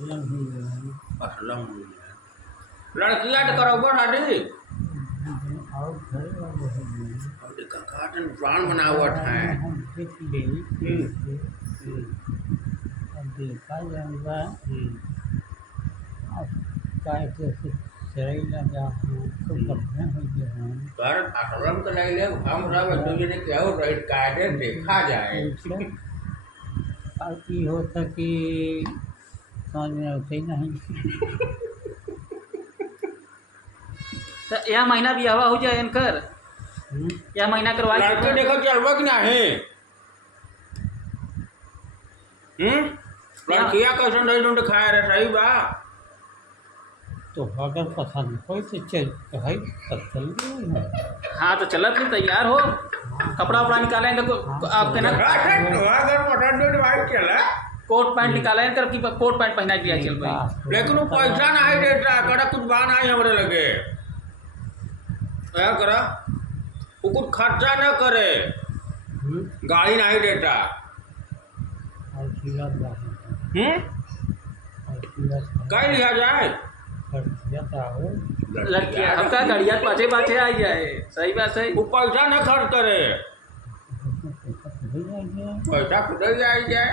असलम लड़कियां तो करो शादी और देखा काटन प्राण बनावट है। देखा जाएगा काय कैसे चढ़ी लगा तो बढ़िया हो गया पर असलम के लिए हम सब दूसरे ने क्या हो रही काटे देखा जाए बाकी होता कि समझ में होते ही नहीं। तो यह महीना भी हवा हो जाए इनकर यह महीना करवा लड़के देखो चलवा कि नहीं लड़कियां कैसे नहीं ढूंढ खाए रहे सही बा तो अगर पसंद हो तो चल भाई तब चल गए। हाँ तो चलत नहीं तैयार हो कपड़ा उपड़ा निकालें तो आपके ना कोट पैंट निकालें कर कि कोट पैंट पहना के लिए चल भाई लेकिन वो पैसा नहीं देता कड़ा कुछ बात नहीं हमारे लगे क्या करा वो कुछ खर्चा न करे गाड़ी नहीं देता कह लिया जाए लड़कियां हम का गाड़ियां पाछे पाछे आई जाए सही बात है वो पैसा न खर्च करे पैसा खुद ही आई जाए